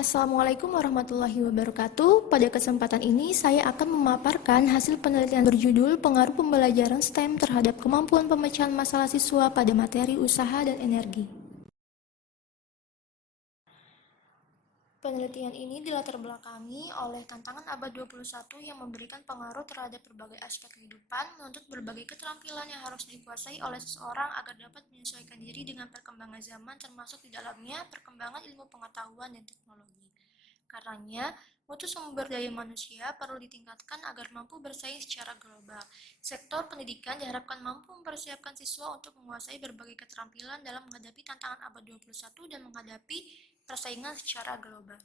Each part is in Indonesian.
Assalamualaikum warahmatullahi wabarakatuh. Pada kesempatan ini saya akan memaparkan hasil penelitian berjudul Pengaruh Pembelajaran STEM terhadap Kemampuan Pemecahan Masalah Siswa pada Materi Usaha dan Energi. Penelitian ini dilatar belakangi oleh tantangan abad 21 yang memberikan pengaruh terhadap berbagai aspek kehidupan, menuntut berbagai keterampilan yang harus dikuasai oleh seseorang agar dapat menyesuaikan diri dengan perkembangan zaman, termasuk di dalamnya perkembangan ilmu pengetahuan dan teknologi. Karenanya, mutu sumber daya manusia perlu ditingkatkan agar mampu bersaing secara global. Sektor pendidikan diharapkan mampu mempersiapkan siswa untuk menguasai berbagai keterampilan dalam menghadapi tantangan abad 21 dan menghadapi persaingan secara global.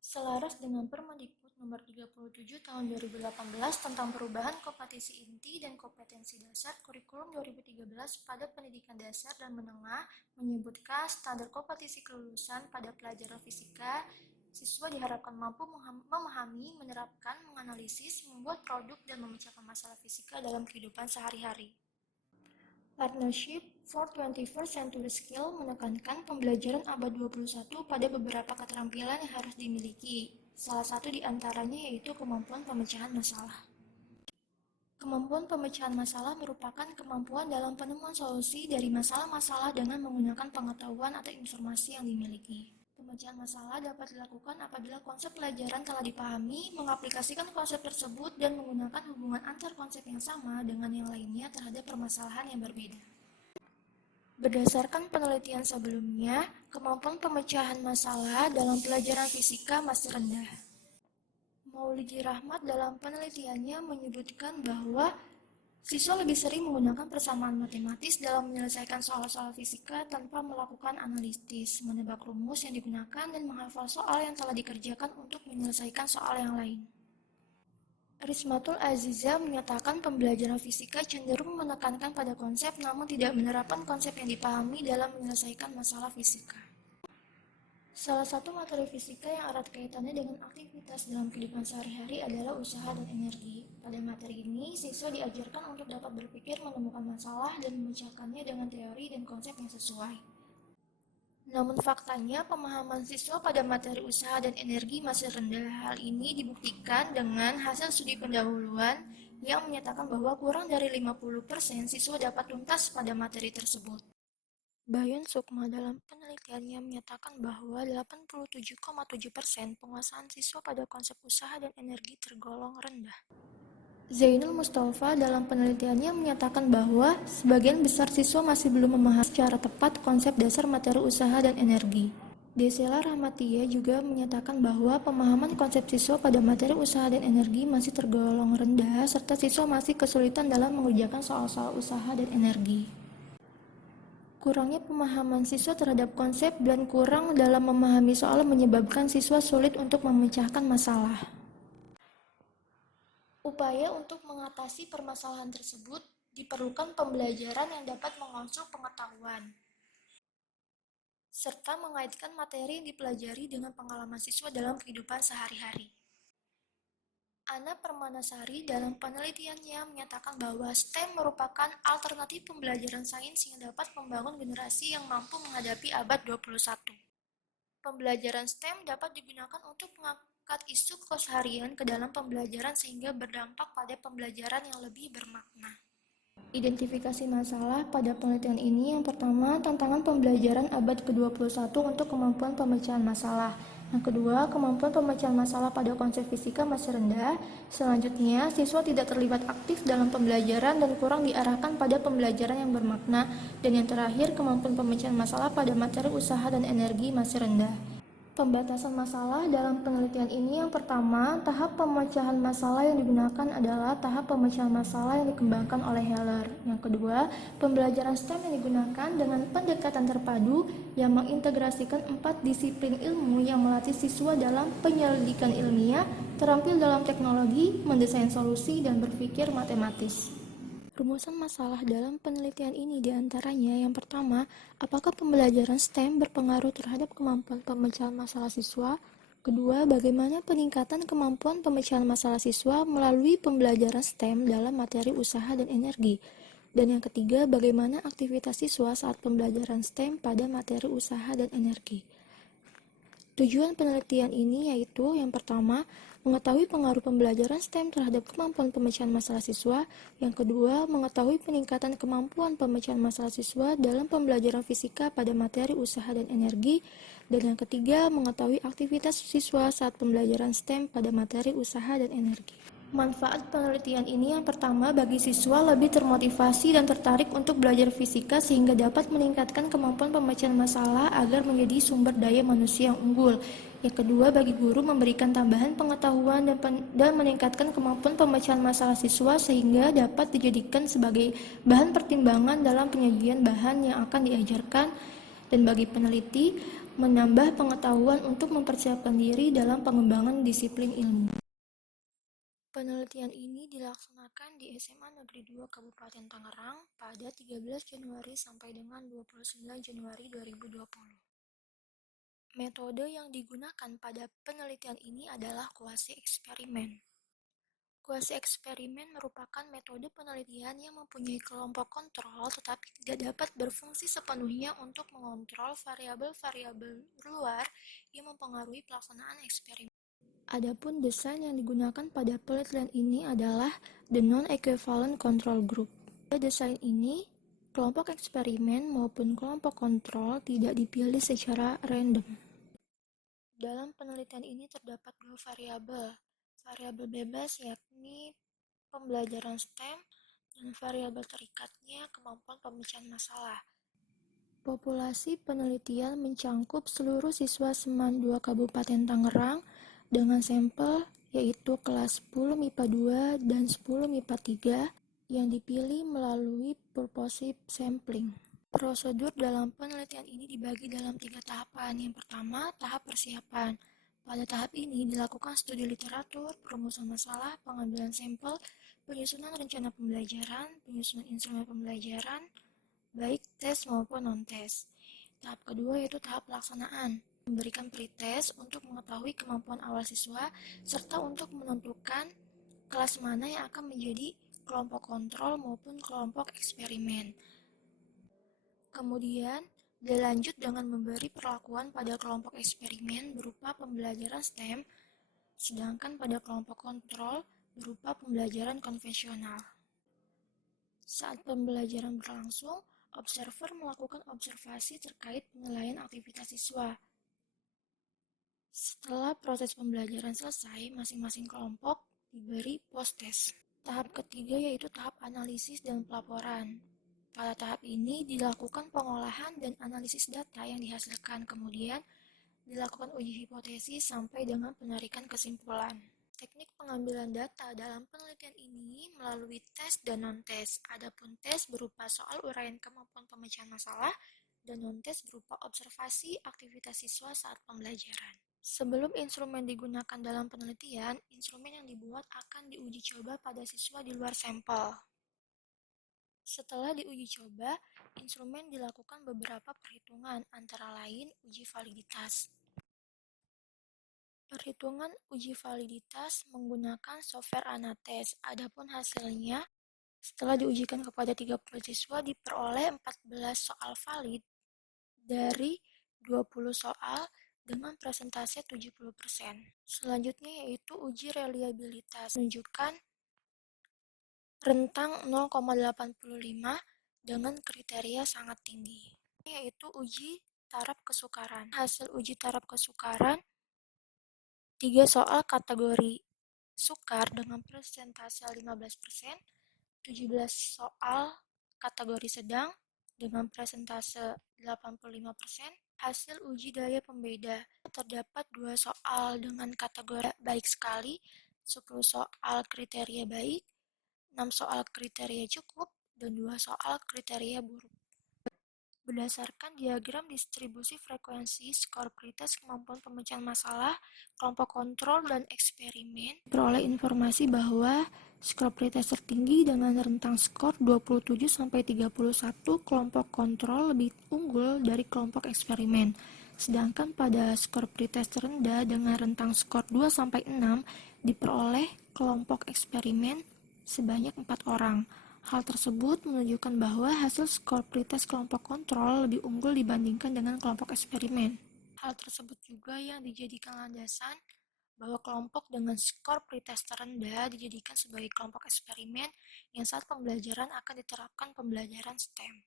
Selaras dengan Permendikbud Nomor 37 Tahun 2018 tentang perubahan kompetensi inti dan kompetensi dasar kurikulum 2013 pada pendidikan dasar dan menengah menyebutkan standar kompetensi kelulusan pada pelajaran fisika, siswa diharapkan mampu memahami, menerapkan, menganalisis, membuat produk, dan memecahkan masalah fisika dalam kehidupan sehari-hari. Partnership for 21st Century Skill menekankan pembelajaran abad 21 pada beberapa keterampilan yang harus dimiliki. Salah satu di antaranya yaitu kemampuan pemecahan masalah. Kemampuan pemecahan masalah merupakan kemampuan dalam penemuan solusi dari masalah-masalah dengan menggunakan pengetahuan atau informasi yang dimiliki. Pemecahan masalah dapat dilakukan apabila konsep pelajaran telah dipahami, mengaplikasikan konsep tersebut, dan menggunakan hubungan antar konsep yang sama dengan yang lainnya terhadap permasalahan yang berbeda. Berdasarkan penelitian sebelumnya, kemampuan pemecahan masalah dalam pelajaran fisika masih rendah. Maulidi Rahmat dalam penelitiannya menyebutkan bahwa siswa lebih sering menggunakan persamaan matematis dalam menyelesaikan soal-soal fisika tanpa melakukan analisis, menebak rumus yang digunakan, dan menghafal soal yang telah dikerjakan untuk menyelesaikan soal yang lain. Rismatul Aziza menyatakan pembelajaran fisika cenderung menekankan pada konsep namun tidak menerapkan konsep yang dipahami dalam menyelesaikan masalah fisika. Salah satu materi fisika yang erat kaitannya dengan aktivitas dalam kehidupan sehari-hari adalah usaha dan energi. Pada materi ini, siswa diajarkan untuk dapat berpikir menemukan masalah dan memecahkannya dengan teori dan konsep yang sesuai. Namun faktanya, pemahaman siswa pada materi usaha dan energi masih rendah. Hal ini dibuktikan dengan hasil studi pendahuluan yang menyatakan bahwa kurang dari 50% siswa dapat tuntas pada materi tersebut. Bayon Sukma dalam penelitiannya menyatakan bahwa 87,7% penguasaan siswa pada konsep usaha dan energi tergolong rendah. Zainul Mustafa dalam penelitiannya menyatakan bahwa sebagian besar siswa masih belum memahami secara tepat konsep dasar materi usaha dan energi. Desela Rahmatia juga menyatakan bahwa pemahaman konsep siswa pada materi usaha dan energi masih tergolong rendah serta siswa masih kesulitan dalam mengerjakan soal-soal usaha dan energi. Kurangnya pemahaman siswa terhadap konsep dan kurang dalam memahami soal menyebabkan siswa sulit untuk memecahkan masalah. Upaya untuk mengatasi permasalahan tersebut diperlukan pembelajaran yang dapat mengonstruk pengetahuan, serta mengaitkan materi yang dipelajari dengan pengalaman siswa dalam kehidupan sehari-hari. Ana Permanasari dalam penelitiannya menyatakan bahwa STEM merupakan alternatif pembelajaran sains yang dapat membangun generasi yang mampu menghadapi abad 21. Pembelajaran STEM dapat digunakan untuk mengangkat isu keseharian ke dalam pembelajaran sehingga berdampak pada pembelajaran yang lebih bermakna. Identifikasi masalah pada penelitian ini yang pertama, tantangan pembelajaran abad ke-21 untuk kemampuan pemecahan masalah. Yang kedua, kemampuan pemecahan masalah pada konsep fisika masih rendah. Selanjutnya, siswa tidak terlibat aktif dalam pembelajaran dan kurang diarahkan pada pembelajaran yang bermakna. Dan yang terakhir, kemampuan pemecahan masalah pada materi usaha dan energi masih rendah. Pembatasan masalah dalam penelitian ini yang pertama, tahap pemecahan masalah yang digunakan adalah tahap pemecahan masalah yang dikembangkan oleh Heller. Yang kedua, pembelajaran STEM yang digunakan dengan pendekatan terpadu yang mengintegrasikan 4 disiplin ilmu yang melatih siswa dalam penyelidikan ilmiah, terampil dalam teknologi, mendesain solusi, dan berpikir matematis. Rumusan masalah dalam penelitian ini diantaranya yang pertama, apakah pembelajaran STEM berpengaruh terhadap kemampuan pemecahan masalah siswa? Kedua, bagaimana peningkatan kemampuan pemecahan masalah siswa melalui pembelajaran STEM dalam materi usaha dan energi? Dan yang ketiga, bagaimana aktivitas siswa saat pembelajaran STEM pada materi usaha dan energi? Tujuan penelitian ini yaitu yang pertama, mengetahui pengaruh pembelajaran STEM terhadap kemampuan pemecahan masalah siswa. Yang kedua, mengetahui peningkatan kemampuan pemecahan masalah siswa dalam pembelajaran fisika pada materi usaha dan energi. Dan yang ketiga, mengetahui aktivitas siswa saat pembelajaran STEM pada materi usaha dan energi. Manfaat penelitian ini yang pertama, bagi siswa lebih termotivasi dan tertarik untuk belajar fisika sehingga dapat meningkatkan kemampuan pemecahan masalah agar menjadi sumber daya manusia yang unggul. Yang kedua, bagi guru memberikan tambahan pengetahuan dan meningkatkan kemampuan pemecahan masalah siswa sehingga dapat dijadikan sebagai bahan pertimbangan dalam penyajian bahan yang akan diajarkan. Dan bagi peneliti, menambah pengetahuan untuk mempersiapkan diri dalam pengembangan disiplin ilmu. Penelitian ini dilaksanakan di SMA Negeri 2 Kabupaten Tangerang pada 13 Januari sampai dengan 29 Januari 2020. Metode yang digunakan pada penelitian ini adalah kuasi eksperimen. Kuasi eksperimen merupakan metode penelitian yang mempunyai kelompok kontrol tetapi tidak dapat berfungsi sepenuhnya untuk mengontrol variabel-variabel luar yang mempengaruhi pelaksanaan eksperimen. Adapun desain yang digunakan pada penelitian ini adalah the non-equivalent control group. Pada desain ini, kelompok eksperimen maupun kelompok kontrol tidak dipilih secara random. Dalam penelitian ini terdapat dua variabel. Variabel bebas yakni pembelajaran STEM dan variabel terikatnya kemampuan pemecahan masalah. Populasi penelitian mencangkup seluruh siswa Seman 2 Kabupaten Tangerang dengan sampel yaitu kelas 10 MIPA 2 dan 10 MIPA 3 yang dipilih melalui purposive sampling. Prosedur dalam penelitian ini dibagi dalam 3 tahapan. Yang pertama, tahap persiapan. Pada tahap ini dilakukan studi literatur, perumusan masalah, pengambilan sampel, penyusunan rencana pembelajaran, penyusunan instrumen pembelajaran, baik tes maupun non-tes. Tahap kedua yaitu tahap pelaksanaan, memberikan pretest untuk mengetahui kemampuan awal siswa, serta untuk menentukan kelas mana yang akan menjadi kelompok kontrol maupun kelompok eksperimen. Kemudian, dilanjut dengan memberi perlakuan pada kelompok eksperimen berupa pembelajaran STEM, sedangkan pada kelompok kontrol berupa pembelajaran konvensional. Saat pembelajaran berlangsung, observer melakukan observasi terkait penilaian aktivitas siswa. Setelah proses pembelajaran selesai, masing-masing kelompok diberi post-test. Tahap ketiga yaitu tahap analisis dan pelaporan. Pada tahap ini dilakukan pengolahan dan analisis data yang dihasilkan, kemudian dilakukan uji hipotesis sampai dengan penarikan kesimpulan. Teknik pengambilan data dalam penelitian ini melalui tes dan non-tes. Adapun tes berupa soal uraian kemampuan pemecahan masalah dan non-tes berupa observasi aktivitas siswa saat pembelajaran. Sebelum instrumen digunakan dalam penelitian, instrumen yang dibuat akan diuji coba pada siswa di luar sampel. Setelah diuji coba, instrumen dilakukan beberapa perhitungan, antara lain uji validitas. Perhitungan uji validitas menggunakan software Anates. Adapun hasilnya, setelah diujikan kepada 30 siswa, diperoleh 14 soal valid dari 20 soal dengan presentase 70%. Selanjutnya yaitu uji reliabilitas, menunjukkan rentang 0,85 dengan kriteria sangat tinggi, yaitu uji taraf kesukaran. Hasil uji taraf kesukaran 3 soal kategori sukar dengan persentase 15%, 17 soal kategori sedang dengan persentase 85%. Hasil uji daya pembeda, terdapat 2 soal dengan kategori baik sekali, 10 soal kriteria baik, 6 soal kriteria cukup, dan 2 soal kriteria buruk. Berdasarkan diagram distribusi frekuensi skor pretest kemampuan pemecahan masalah, kelompok kontrol dan eksperimen peroleh informasi bahwa skor pretest tertinggi dengan rentang skor 27-31 kelompok kontrol lebih unggul dari kelompok eksperimen. Sedangkan pada skor pretest terendah dengan rentang skor 2-6 diperoleh kelompok eksperimen sebanyak 4 orang. Hal tersebut menunjukkan bahwa hasil skor pretest kelompok kontrol lebih unggul dibandingkan dengan kelompok eksperimen. Hal tersebut juga yang dijadikan landasan bahwa kelompok dengan skor pretest terendah dijadikan sebagai kelompok eksperimen yang saat pembelajaran akan diterapkan pembelajaran STEM.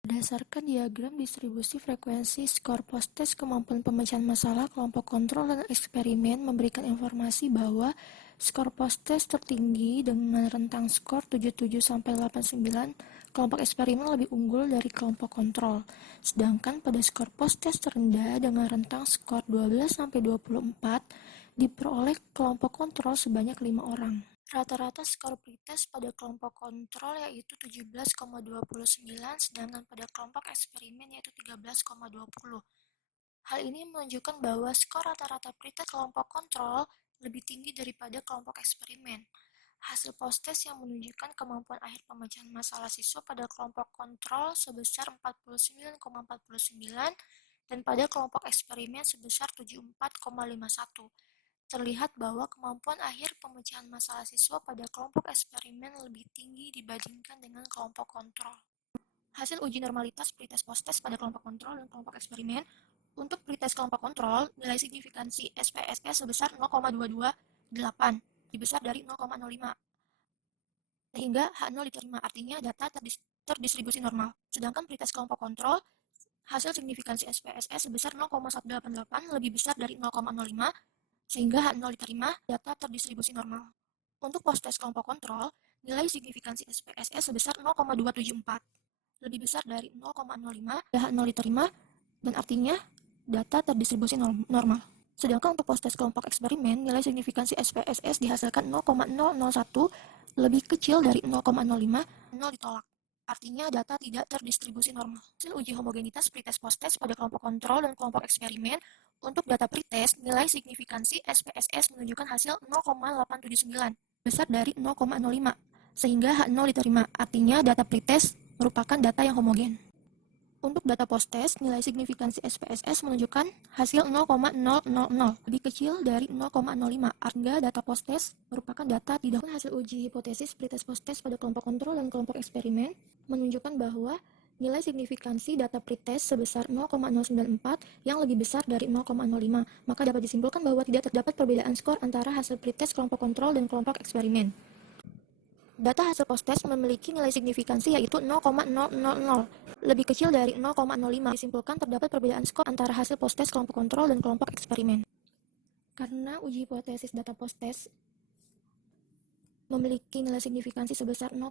Berdasarkan diagram distribusi frekuensi skor post-test kemampuan pemecahan masalah, kelompok kontrol dan eksperimen memberikan informasi bahwa skor post-test tertinggi dengan rentang skor 77-89, kelompok eksperimen lebih unggul dari kelompok kontrol. Sedangkan pada skor post-test terendah dengan rentang skor 12-24 diperoleh kelompok kontrol sebanyak 5 orang. Rata-rata skor pretest pada kelompok kontrol yaitu 17,29, sedangkan pada kelompok eksperimen yaitu 13,20. Hal ini menunjukkan bahwa skor rata-rata pretest kelompok kontrol lebih tinggi daripada kelompok eksperimen. Hasil post-test yang menunjukkan kemampuan akhir pemecahan masalah siswa pada kelompok kontrol sebesar 49,49 dan pada kelompok eksperimen sebesar 74,51. Terlihat bahwa kemampuan akhir pemecahan masalah siswa pada kelompok eksperimen lebih tinggi dibandingkan dengan kelompok kontrol. Hasil uji normalitas pretest post-test pada kelompok kontrol dan kelompok eksperimen. Untuk pretest kelompok kontrol, nilai signifikansi SPSS sebesar 0,228, lebih besar dari 0,05, sehingga H0 diterima, artinya data terdistribusi normal. Sedangkan pretest kelompok kontrol, hasil signifikansi SPSS sebesar 0,188, lebih besar dari 0,05, sehingga H0 diterima, data terdistribusi normal. Untuk post-test kelompok kontrol, nilai signifikansi SPSS sebesar 0,274, lebih besar dari 0,05, H0 diterima, dan artinya data terdistribusi normal. Sedangkan untuk post-test kelompok eksperimen, nilai signifikansi SPSS dihasilkan 0,001, lebih kecil dari 0,05, 0 ditolak. Artinya data tidak terdistribusi normal. Hasil uji homogenitas pretest post-test pada kelompok kontrol dan kelompok eksperimen. Untuk data pretest, nilai signifikansi SPSS menunjukkan hasil 0,879, besar dari 0,05, sehingga H0 diterima. Artinya data pretest merupakan data yang homogen. Untuk data post-test, nilai signifikansi SPSS menunjukkan hasil 0,000, lebih kecil dari 0,05. Artinya data post-test merupakan data tidak. Hasil uji hipotesis pretest post-test pada kelompok kontrol dan kelompok eksperimen menunjukkan bahwa nilai signifikansi data pretest sebesar 0,094 yang lebih besar dari 0,05. Maka dapat disimpulkan bahwa tidak terdapat perbedaan skor antara hasil pretest kelompok kontrol dan kelompok eksperimen. Data hasil post-test memiliki nilai signifikansi yaitu 0,000, lebih kecil dari 0,05. Disimpulkan terdapat perbedaan skor antara hasil post-test kelompok kontrol dan kelompok eksperimen. Karena uji hipotesis data post-test memiliki nilai signifikansi sebesar 0,000,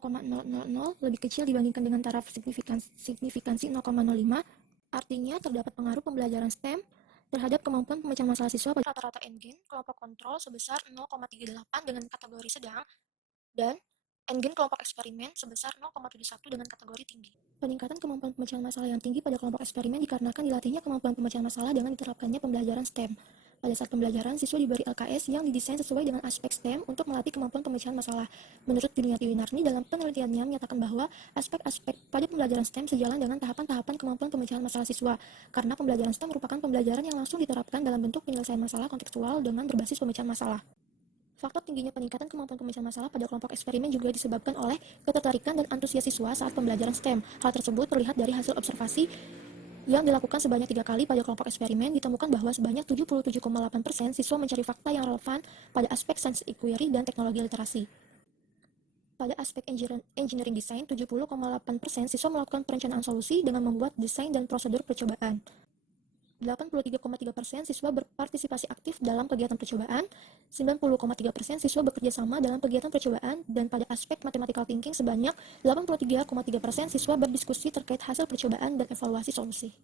lebih kecil dibandingkan dengan taraf signifikansi 0,05, artinya terdapat pengaruh pembelajaran STEM terhadap kemampuan pemecahan masalah siswa pada rata-rata N-gain kelompok kontrol sebesar 0,38 dengan kategori sedang dan N-gain kelompok eksperimen sebesar 0,71 dengan kategori tinggi. Peningkatan kemampuan pemecahan masalah yang tinggi pada kelompok eksperimen dikarenakan dilatihnya kemampuan pemecahan masalah dengan diterapkannya pembelajaran STEM. Pada saat pembelajaran, siswa diberi LKS yang didesain sesuai dengan aspek STEM untuk melatih kemampuan pemecahan masalah. Menurut Duniati Winarni, dalam penelitiannya menyatakan bahwa aspek-aspek pada pembelajaran STEM sejalan dengan tahapan-tahapan kemampuan pemecahan masalah siswa, karena pembelajaran STEM merupakan pembelajaran yang langsung diterapkan dalam bentuk penyelesaian masalah kontekstual dengan berbasis pemecahan masalah. Faktor tingginya peningkatan kemampuan pemecahan masalah pada kelompok eksperimen juga disebabkan oleh ketertarikan dan antusias siswa saat pembelajaran STEM. Hal tersebut terlihat dari hasil observasi yang dilakukan sebanyak 3 kali pada kelompok eksperimen. Ditemukan bahwa sebanyak 77,8% siswa mencari fakta yang relevan pada aspek sains inquiry dan teknologi literasi. Pada aspek engineering design, 70,8% siswa melakukan perencanaan solusi dengan membuat desain dan prosedur percobaan. 83,3% siswa berpartisipasi aktif dalam kegiatan percobaan, 90,3% siswa bekerja sama dalam kegiatan percobaan, dan pada aspek mathematical thinking sebanyak 83,3% siswa berdiskusi terkait hasil percobaan dan evaluasi solusi.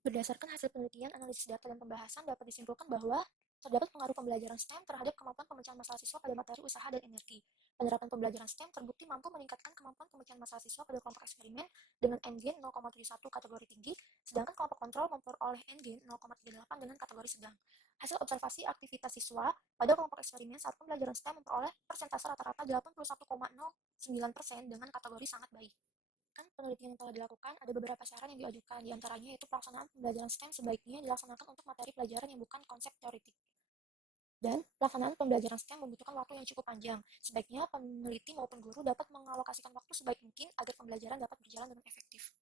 Berdasarkan hasil penelitian, analisis data, dan pembahasan, dapat disimpulkan bahwa terdapat pengaruh pembelajaran STEM terhadap kemampuan pemecahan masalah siswa pada materi usaha dan energi. Penerapan pembelajaran STEM terbukti mampu meningkatkan kemampuan pemecahan masalah siswa pada kelompok eksperimen dengan N-gain 0,71 kategori tinggi, sedangkan kelompok kontrol memperoleh N-gain 0,38 dengan kategori sedang. Hasil observasi aktivitas siswa pada kelompok eksperimen saat pembelajaran STEM memperoleh persentase rata-rata 81,09% dengan kategori sangat baik. Penelitian yang telah dilakukan, ada beberapa saran yang diajukan, diantaranya yaitu pelaksanaan pembelajaran STEM sebaiknya dilaksanakan untuk materi pelajaran yang bukan konsep teoretik. Dan pelaksanaan pembelajaran STEM membutuhkan waktu yang cukup panjang. Sebaiknya peneliti maupun guru dapat mengalokasikan waktu sebaik mungkin agar pembelajaran dapat berjalan dengan efektif.